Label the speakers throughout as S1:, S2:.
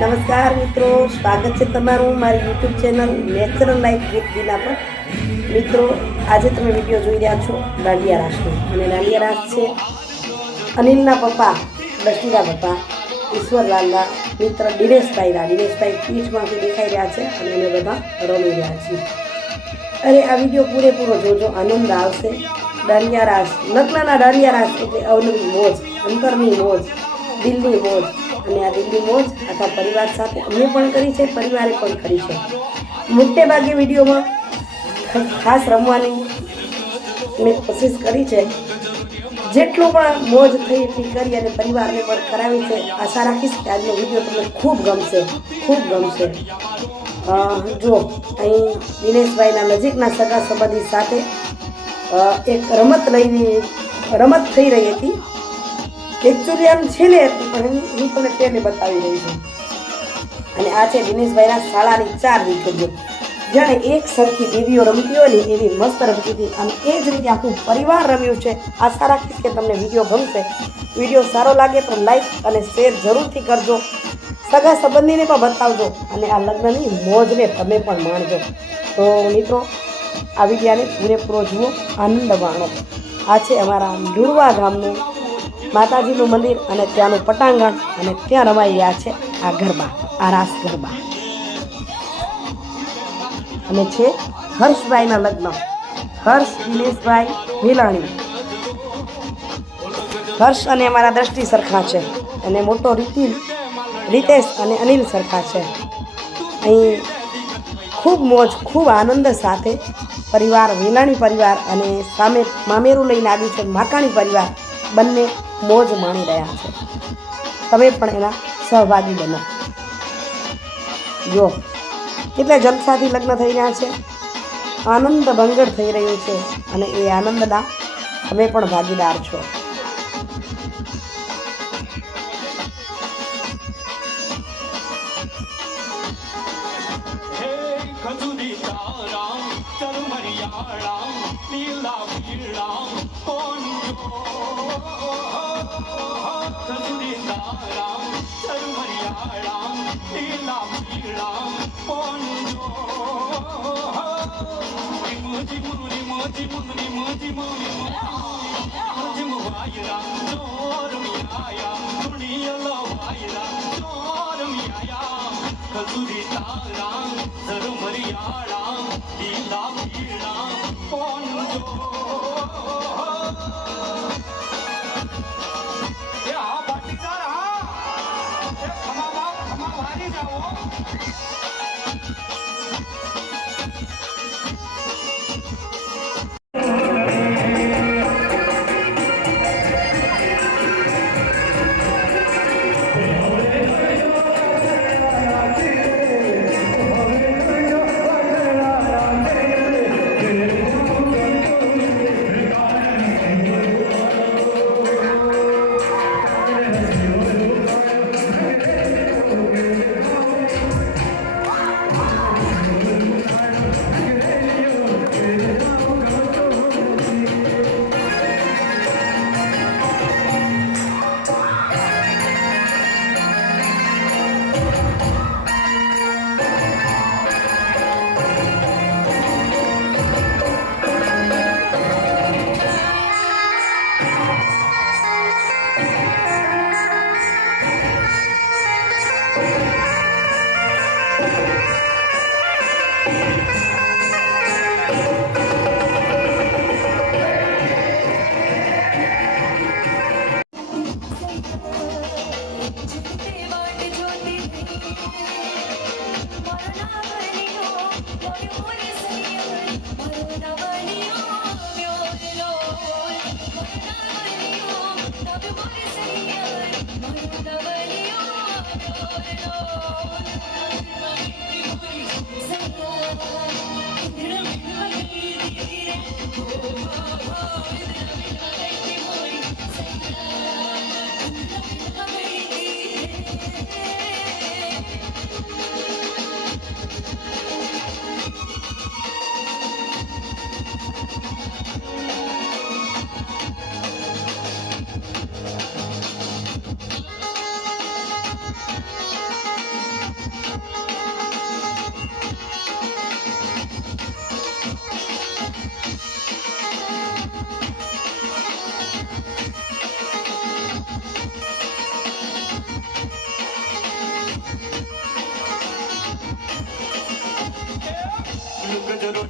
S1: નમસ્કાર મિત્રો, સ્વાગત છે તમારું મારી YouTube channel natural life with Dina પર. મિત્રો, આજે તમે વીડિયો જોઈ રહ્યા છો દાંડિયા રાસનો. અને દાંડિયા રાસ છે અનિલના પપ્પા દર્શિના પપ્પા, ઈશ્વરલાલના મિત્ર દિનેશભાઈના દિનેશભાઈ પીઠમાંથી દેખાઈ રહ્યા છે અને અમે બધા રમી રહ્યા છીએ. અરે, આ વીડિયો પૂરેપૂરો જોજો, આનંદ આવશે. દાંડિયા રાસ લગ્નના દાંડિયા રાસ એટલે અવનવી મોજ, અંતરની મોજ, દિલની મોજ. અને આ દિલની મોજ આખા પરિવાર સાથે અમે પણ કરી છે, પરિવારે પણ કરી છે. મોટે ભાગે વિડીયોમાં ખાસ રમવાની મેં કોશિશ કરી છે. જેટલું પણ મોજ થઈ એટલી કરી અને પરિવારને પણ કરાવી છે. આશા રાખીશ કે આજનો વીડિયો તમને ખૂબ ગમશે ખૂબ ગમશે. જો, અહીં દિનેશભાઈના નજીકના સગા સંબંધી સાથે એક રમત લઈને રમત થઈ રહી હતી. એકચ્યુઅલી આમ છે ને પણ હું તમને તેને બતાવી રહી છું. અને આ છે દિનેશભાઈના શાળાની ચાર દીકરીઓ જાણે એક સરખી દેવીઓ રમતી હોય ને એવી મસ્ત રમતી હતી. અને એ જ રીતે આખું પરિવાર રમ્યું છે. આશા રાખીશ કે તમને વીડિયો ગમશે. વીડિયો સારો લાગે તો લાઈક અને શેર જરૂરથી કરજો. સગા સંબંધીને પણ બતાવજો. અને આ લગ્નની મોજને તમે પણ માણજો. તો મિત્રો, આ વિડીયાને પૂરેપૂરો જુઓ. આનંદ માણો. આ છે અમારા ઢુરવા ગામનું માતાજીનું મંદિર અને ત્યાંનું પટાંગણ અને ત્યાં રમાઈ રહ્યા છે આ ગરબા, આ રાસ ગરબા. અને છે હર્ષભાઈના લગ્ન. હર્ષ, દિનેશભાઈ ભીલાણી હર્ષ અને અમારા દ્રષ્ટિ સરખા છે અને મોટો રીતિ, રીતેશ અને અનિલ સરખા છે. અહીં ખૂબ મોજ, ખૂબ આનંદ સાથે પરિવાર વેલાણી પરિવાર અને સામે મામેરું લઈને આવ્યું છે માકાણી પરિવાર. બંને મોજ માણી રહ્યા છે. તમે પણ એના સહભાગી બનો. જો, કેટલા જલસાથી લગ્ન થઈ રહ્યા છે. આનંદ ભંગર થઈ રહ્યું છે અને એ આનંદના તમે પણ ભાગીદાર છો.
S2: હે ખજુરી તારામ ચરમરિયાળામ લીલા પીળામ કોણ ખજુરી તારામ ચરમરિયાળામ લીલા પીળામ કોણ મોજી મુરી મોજી મુરી મોજી મોજી મુવાયરા ચોર મિયાયા દુનિયા લવાયરા ચોર મિયાયા ખજુરી તારા ઝરમરિયાળા લીલા પીળા કોણ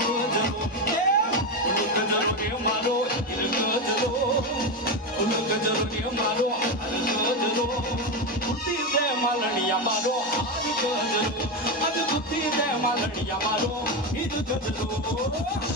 S2: ફૂલ ગજરો રે મારો હીર ગજરો ફૂલ ગજરો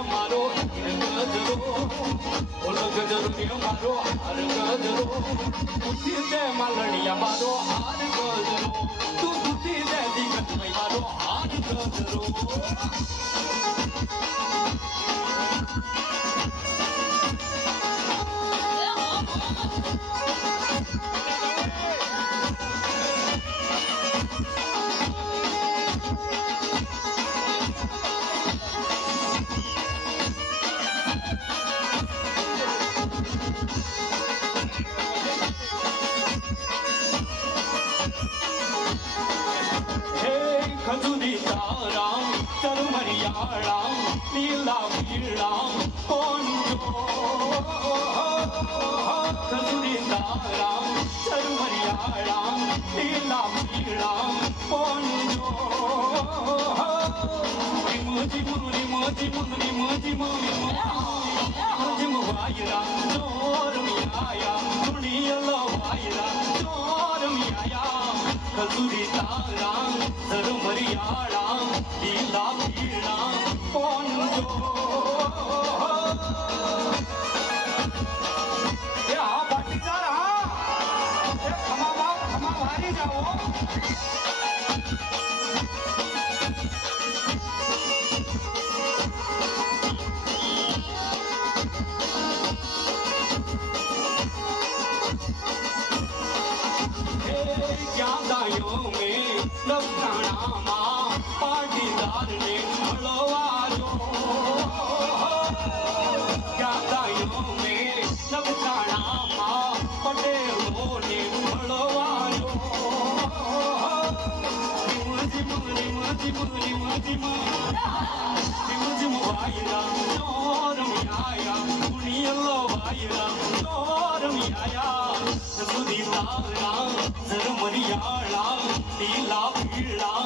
S2: મારો ગજરો ફૂલ ગજરો રે મારો, હાર ગજરો બુદ્ધિ દે માલણિયા મારો, હાર ગજરો તું બુદ્ધિ દે દીકત મારો, હાર ગજરો ચરમરિયાળા લીલા પીળા કોણ ખજૂરી તારા ચરમરિયાળા લીલા પીળા કોણ મોજી મુરી મોજી મુરી મોજી મુરી મોજી મુવાયરા ચોર મિયાયા સુણીયલો વાયરા ચોર મિયાયા ખજૂરી તારા ઝરમરિયાળા લીલા પીળા કોણ જીમ જીમ જીમ જીમ જીમ જીમ વાયરા ચોર મિયાયા કુણિયલો વાયરા ચોર મિયાયા સુધી તારા ઝરમરિયાળા લીલા પીળા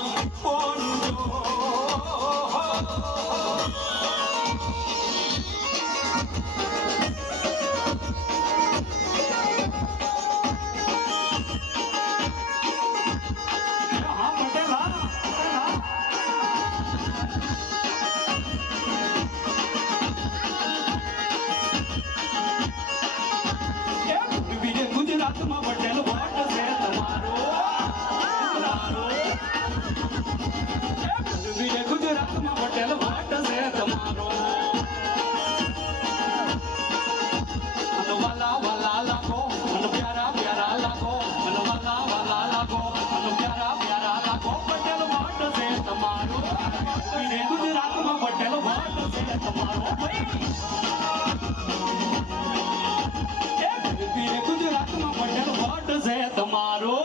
S2: છે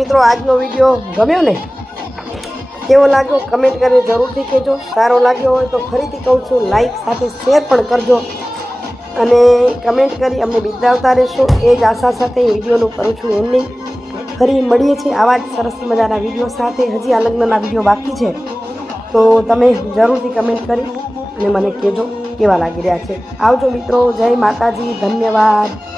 S1: મિત્રો, આજનો વીડિયો ગમ્યો ને? કેવો લાગ્યો? કમેન્ટ કરીને જરૂરથી કહેજો. સારો લાગ્યો હોય તો ફરીથી કહું છું લાઈક સાથે શેર પણ કરજો. અને કમેન્ટ કરી અમને બિરદાવતા રહેશો. એ જ આશા સાથે વિડીયોનું કરું છું એમની ફરી મળીએ છીએ આવા જ સરસ મજાના વીડિયો સાથે. હજી આ લગ્નના વીડિયો બાકી છે. તો તમે જરૂરથી કમેન્ટ કરી અને મને કહેજો કેવા લાગી રહ્યા છે. આવજો મિત્રો, જય માતાજી, ધન્યવાદ.